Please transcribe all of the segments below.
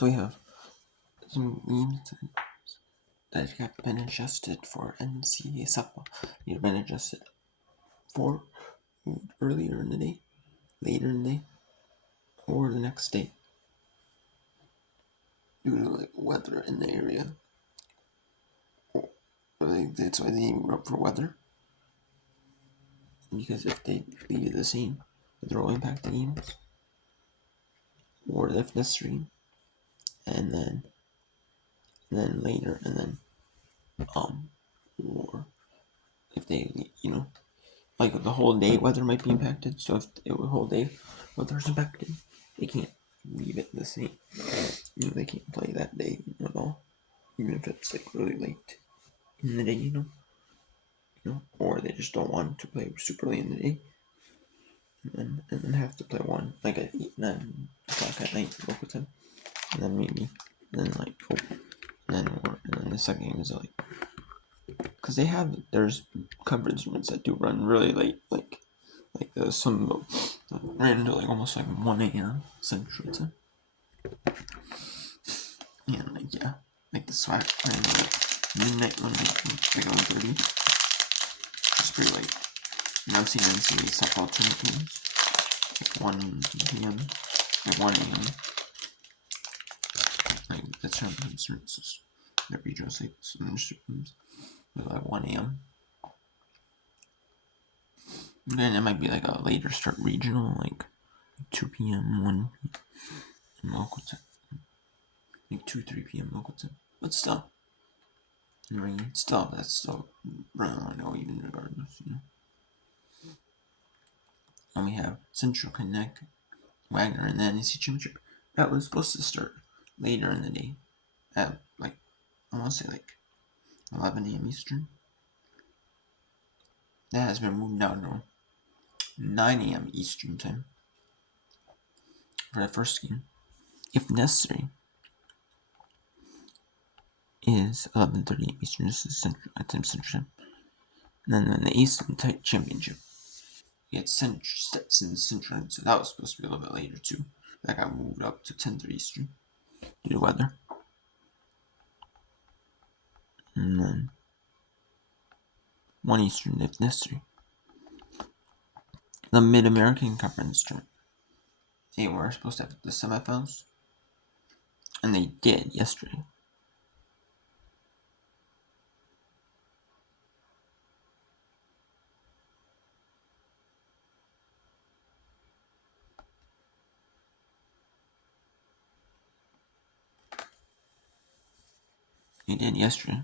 So we have some games that have been adjusted for NCAA softball. They've been adjusted for earlier in the day, later in the day, or the next day due to like weather in the area. That's why they were up for weather. Because if they leave it the same, it will impact the games. Or if necessary, and then later, and then or if they like the whole day weather might be impacted. So if the whole day weather's impacted, they can't leave it the same. They can't play that day at all, even if it's like really late in the day. Or they just don't want to play super late in the day, and then have to play one like at 8, 9 o'clock at night local time, and then maybe then like and then the second game is like because there's coverage units that do run really late, like some ran to like almost like 1 a.m. Central Time. And like like the SWAC ran like midnight one night, like 11:30. It's pretty late. And I've seen NCAA softball tournament games like 1 p.m. like 1 a.m. Like the tournament services, the regional states and streams at like 1 a.m. Then it might be like a later start regional, like 2 p.m., 1 p.m. local time. Like 2, 3 p.m. local time. But still, that's still really no even regardless, And we have Central Connect, Wagner, and the NEC Championship. That was supposed to start later in the day at like, I want to say like 11 a.m. Eastern. That has been moved down to 9 a.m. Eastern time for that first game. If necessary, is 11:30 Eastern. This is Central Time. And then the Eastern Type Championship. We had Stetson Central, so that was supposed to be a little bit later too. That got moved up to 10:30 Eastern due to weather. And then 1 Eastern if necessary. The Mid-American Conference tournament. They were supposed to have the semifinals, and they did yesterday. They did yesterday.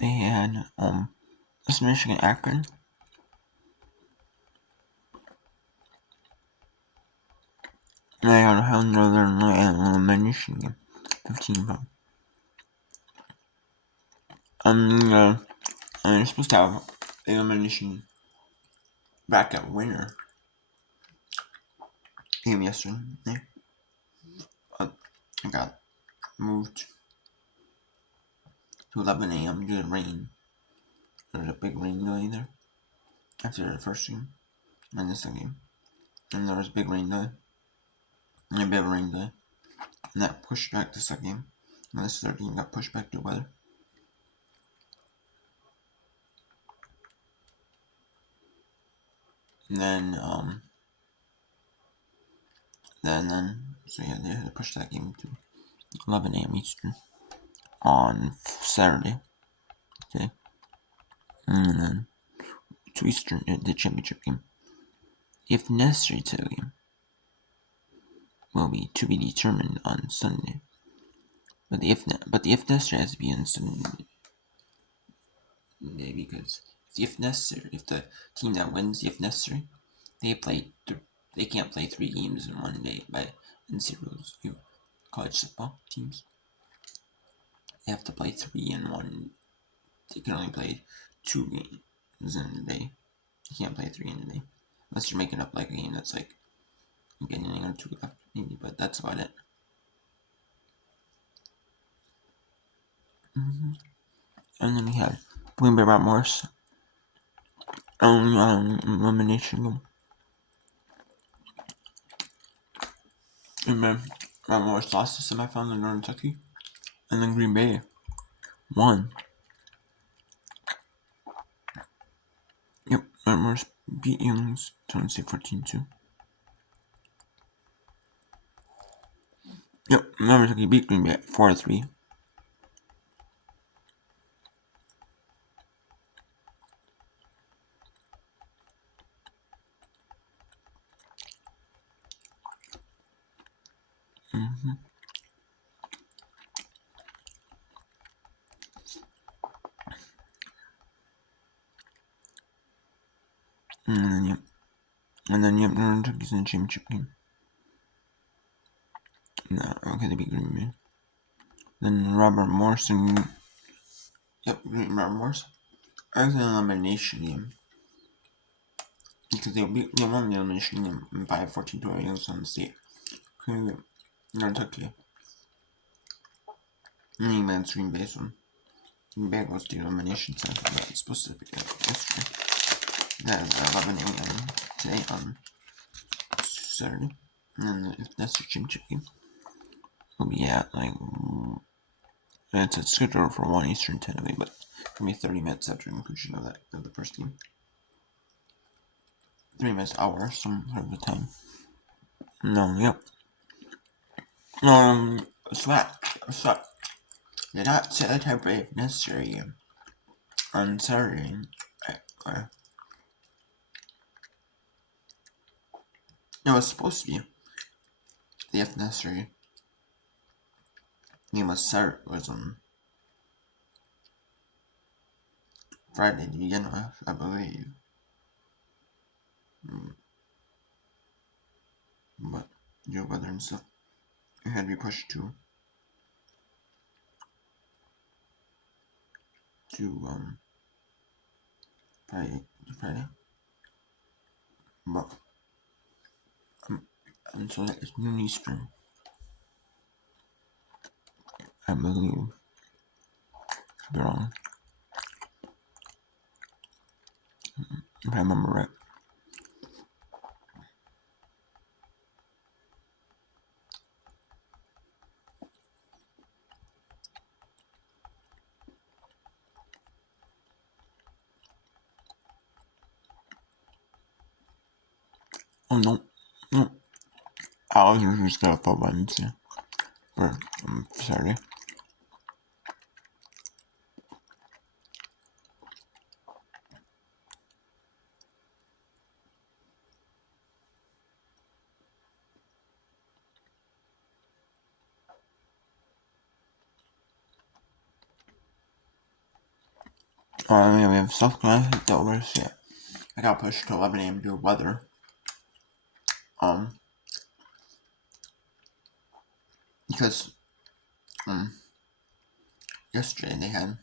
They had West Michigan Akron. They had Northern Michigan 15 pounds. And they're supposed to have the elimination bracket winner game yesterday. I got moved to 11 a.m. due to rain. There was a big rain delay there after the first game and the second game. And there was a big rain delay and a bit of a rain delay. And that pushed back the second game. And this third game got pushed back to weather. And then, so yeah, they had to push that game to 11 a.m. Eastern on Saturday. Okay. And then to Eastern, the championship game. If necessary, to the game will be to be determined on Sunday. But the if necessary has to be on Sunday because if necessary, if the team that wins, if necessary, they can't play 3 games in one day by NCAA rules. College football teams, they have to play 3 in one. They can only play 2 games in a day. You can't play 3 in a day unless you're making up like a game that's like getting or 2 left, maybe. But that's about it. And then we had Bloomberg Morris elimination game. And then Morris lost the semifinal in Northern Kentucky, and then Green Bay won. Yep, Morris beat Young's Tony State 14-2. Yep, Northern Kentucky beat Green Bay 4-3. And then Northern Kentucky's in the championship game. No, okay, they beat Green Bay. Then Robert Morris and Robert Morris. I was in an elimination game because they won the elimination game by 14-2 against Sun State. Northern Kentucky. And he went Green Bay one. Green Bay goes to elimination center, but it's supposed to be yesterday. That is 11 a.m. today on Saturday. And then that's the championship game. We'll be at it's scheduled for 1 Eastern tentatively, but it'll be 30 minutes after conclusion of the first game. 3 minutes, hour, some of the time. No, yep. SWAT did not set the time if necessary on Saturday. It was supposed to be the if necessary game was on Friday to begin with, I believe. But due to weather and stuff, it had to be pushed to Friday. But and so that is noon Eastern, I believe. Could be wrong. If I remember right. Oh no. I was just got a full Wednesday for Saturday. Yeah, we have South Carolina hit the overs. Yeah, I got pushed to 11 a.m. due to weather. Because yesterday they had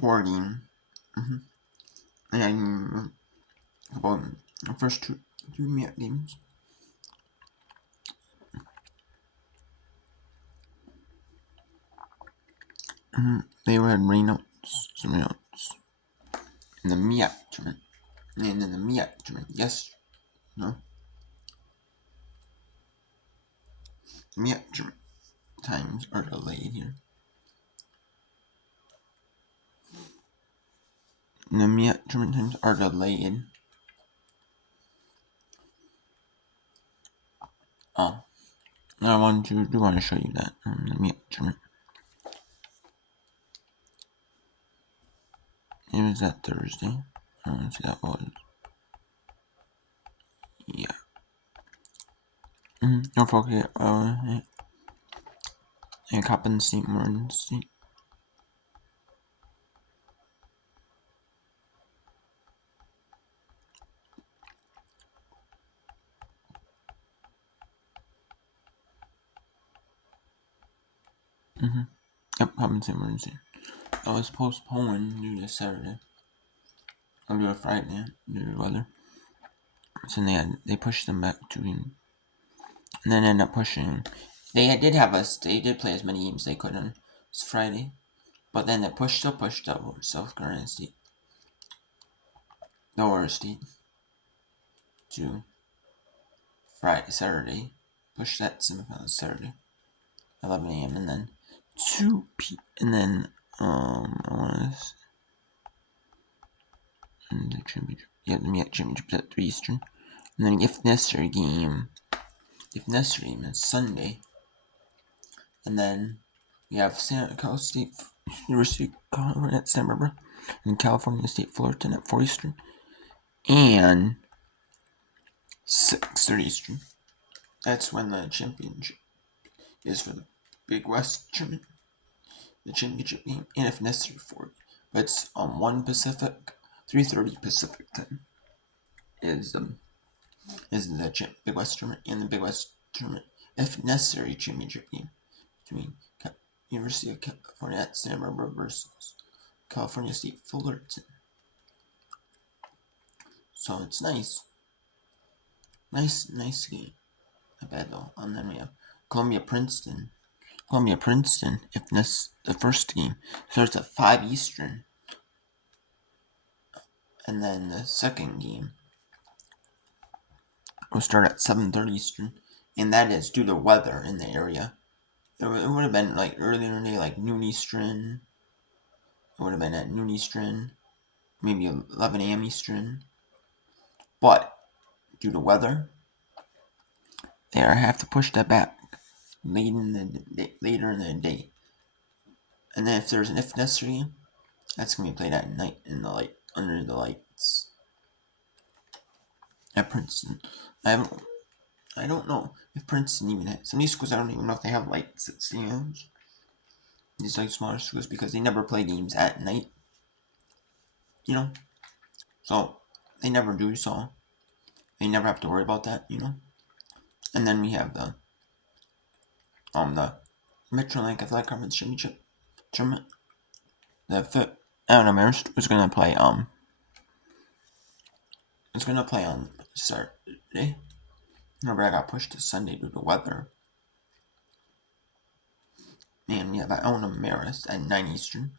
4 games. And about the first two MEAC games. They had some rainouts in the MEAC tournament. And in the MEAC tournament, MEAC tournament times are delayed here. The MEAC tournament times are delayed. I want to show you that the MEAC tournament. It was that Thursday. I want to see that was. Yeah. Don't forget, and Coppin State, Morgan State. Yep, Coppin State, Morgan State. It was postponed due to Saturday. Or due to Friday, due to weather. So they pushed them back to him. And then ended up pushing. They did play as many games they could on Friday. But then they pushed up South Carolina State. Delaware State to Saturday. Push that semifinal Saturday, 11 a.m. and then 2 p. And then I want to. And the championship. Yeah, the MEAC championship at 3 Eastern. And then if necessary game. If necessary game is Sunday. And then we have Cal State University of Colorado at Santa Barbara. And California State Fullerton at 4 Eastern. And 6:30 Eastern. That's when the championship is for the Big West tournament. The championship game. And if necessary 4. But it's on 1 Pacific. 3:30 Pacific time. Is the Big West tournament and the Big West tournament, if necessary, championship game between University of California at Santa Barbara versus California State Fullerton. So it's nice game. Not bad though. And then we have Columbia Princeton, if the first game starts at 5 Eastern, and then the second game will start at 7:30 Eastern, and that is due to weather in the area. It would have been like earlier in the day, like noon Eastern. It would have been at noon Eastern, maybe 11 a.m. Eastern. But due to weather, they have to push that back later in the day. And then if there's an if necessary, that's gonna be played at night in the light, under the lights at Princeton. I don't know if Princeton even has some of these schools. I don't even know if they have lights at stadiums. These like smaller schools because they never play games at night. So they never do. So they never have to worry about that. And then we have the Metrolink Athletic Conference Championship tournament. The Marist is gonna play it's gonna play on Saturday. Remember, I got pushed to Sunday due to weather. And we have Elna Marist at 9 Eastern.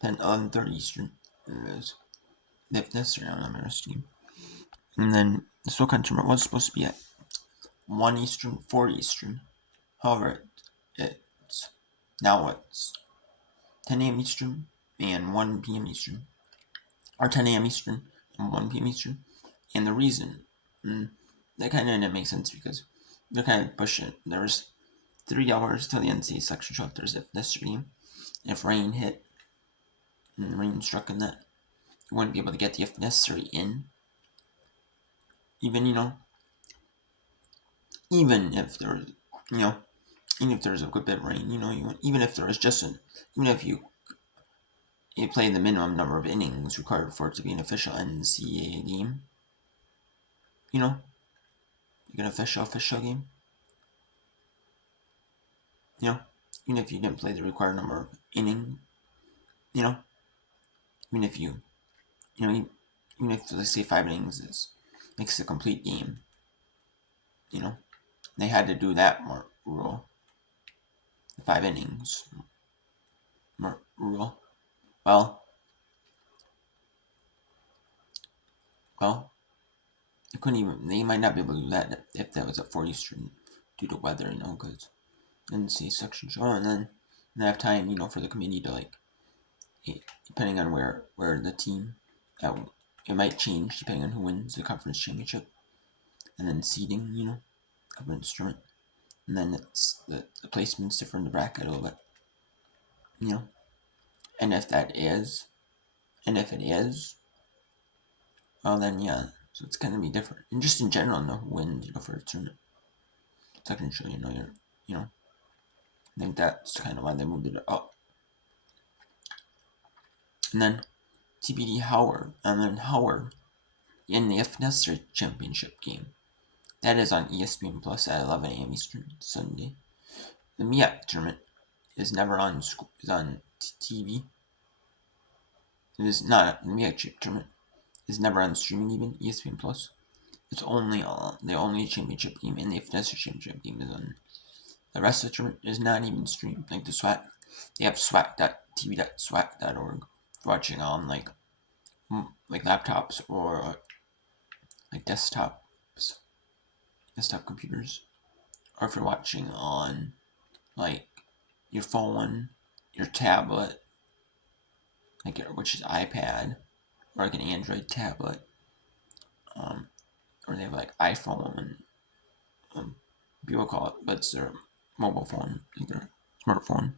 Then 11:30 Eastern is the necessary Elna Marist team. And then the SoCon tournament was supposed to be at 1 Eastern, 4 Eastern. However, it's 10 a.m. Eastern and 1 p.m. Eastern. Or 10 a.m. Eastern and 1 p.m. Eastern. And the reason, that kind of didn't make sense because they're kind of pushing. There's 3 hours till the NCAA section show if there's if necessary. If rain hit and rain struck in that, you wouldn't be able to get the if necessary in. Even if there was, even if there's a good bit of rain, even if there was even if you play the minimum number of innings required for it to be an official NCAA game, like an official game, even if you didn't play the required number of innings, even if even if, let's say, 5 innings makes a complete game, they had to do that rule, the 5 innings rule. Well, they might not be able to do that if that was at 4 Eastern due to weather, because NCAA section show, and then they have time, for the committee to depending on where the team, it might change depending on who wins the conference championship, and then seeding, conference tournament, and then it's the placement's different in the bracket a little bit, and if it is, well then so it's gonna be different, and just in general, know who wins, for a tournament. Section show, I think that's kind of why they moved it up. And then TBD Howard in the if necessary championship game. That is on ESPN Plus at 11 a.m. Eastern Sunday. The MEAC tournament is never on TV. It is not. The MEAC tournament is never on streaming, even ESPN Plus. It's only the only championship game, and the if necessary championship game is on. The rest of the tournament is not even streamed. Like the SWAC, they have SWAC.tv.swac.org watching like laptops or like desktop computers, or if you're watching on like your phone, your tablet, which is iPad, or like an Android tablet, um, or they have like iPhone, and people call it, but it's their mobile phone, like their smartphone.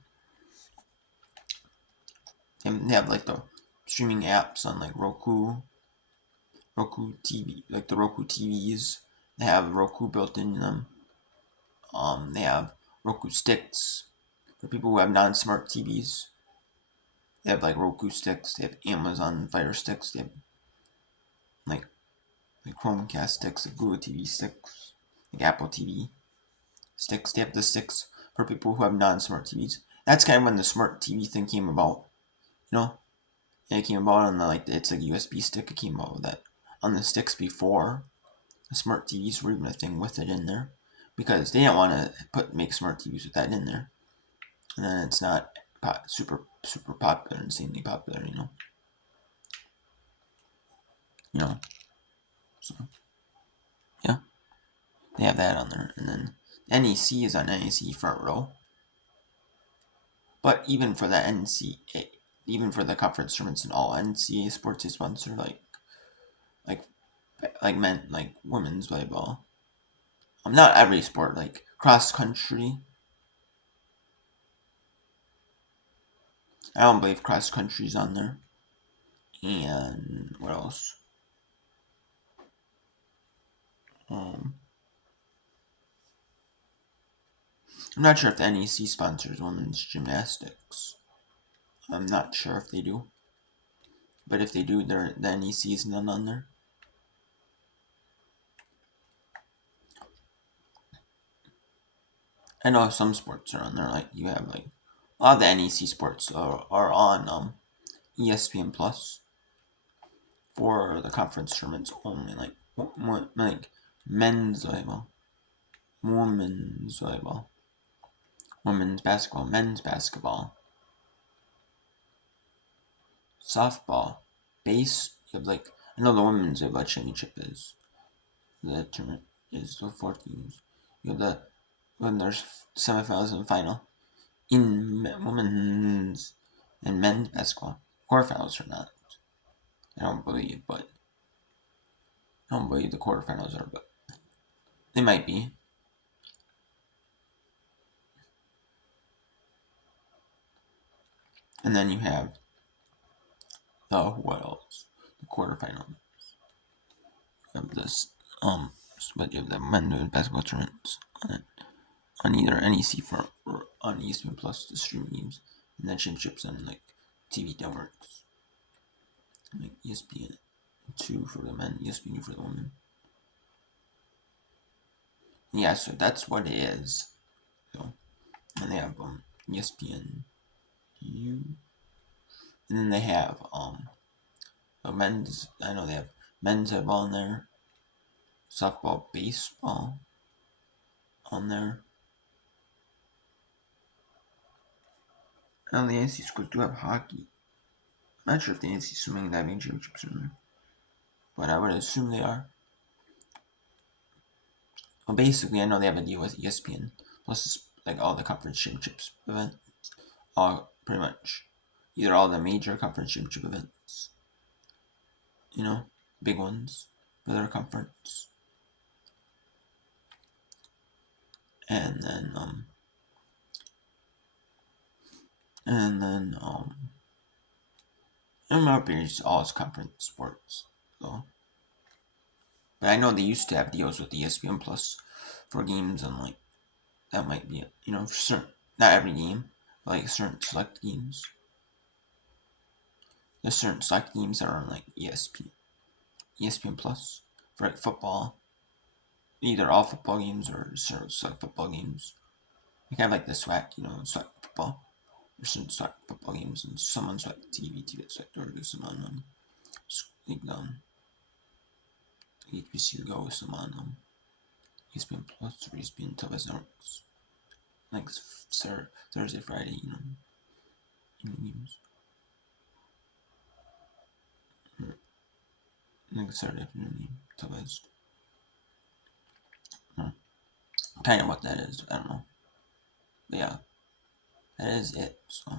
And they have like the streaming apps on like Roku TV, like the Roku TVs. They have Roku built in them. They have Roku sticks for people who have non-smart TVs. They have like Roku sticks. They have Amazon Fire sticks. They have like Chromecast sticks, like Google TV sticks, like Apple TV sticks. They have the sticks for people who have non-smart TVs. That's kind of when the smart TV thing came about. You know, it came about on the it's like USB stick. It came out with that on the sticks before the smart TVs were even a thing with it in there, because they didn't want to make smart TVs with that in there, and then it's not super popular, insanely popular. You know. So yeah, they have that on there, and then NEC is on NEC front row. But even for the NCAA, even for the conference tournaments and all, NCAA sports is sponsor like men, like women's volleyball. Not every sport, like cross country. I don't believe cross country's on there. And what else? Um, I'm not sure if the NEC sponsors women's gymnastics. I'm not sure if they do. But if they do, the NEC is none on there. I know some sports are on there. Like you have like a lot of the NEC sports are on ESPN Plus for the conference tournaments only. Like men's volleyball, women's volleyball, women's basketball, men's basketball, softball, base. You have like I know the women's volleyball championship is the tournament is the 14. You have the when there's semifinals and final in women's and men's basketball. Quarterfinals are not. I don't believe, but I don't believe the quarterfinals are, but they might be. And then you have the what else? The quarterfinal. You have this but you have the men's basketball tournaments on either NEC for or on ESPN Plus the streaming games, and then championships on like TV networks, like ESPN 2 for the men, ESPN2 for the women. Yeah, so that's what it is. So, and they have ESPN and then they have the men's. I know they have men's volleyball on there, softball, baseball on there. And the NC schools do have hockey. I'm not sure if the NC swimming and diving championships are in there, but I would assume they are. Well, basically, I know they have a deal with ESPN, plus like all the conference championships events, all pretty much, either all the major conference championship events, big ones for their conference, and then and then in my opinion, it's all conference sports, so. But I know they used to have deals with ESPN Plus for games, and like that might be it. For certain, not every game, but like certain select games. There's certain select games that are on like ESPN Plus for like football, either all football games or certain select football games. You kind of like the SWAC, SWAC football. There's some SWAC football games and some on SWAC TV that's like, or there's some on like HBC Go, some on ESPN Plus or ESPN Television Networks. Like Thursday, Friday, games. I think it's Saturday afternoon televised. Kind of what that is. I don't know. But yeah, that is it. So.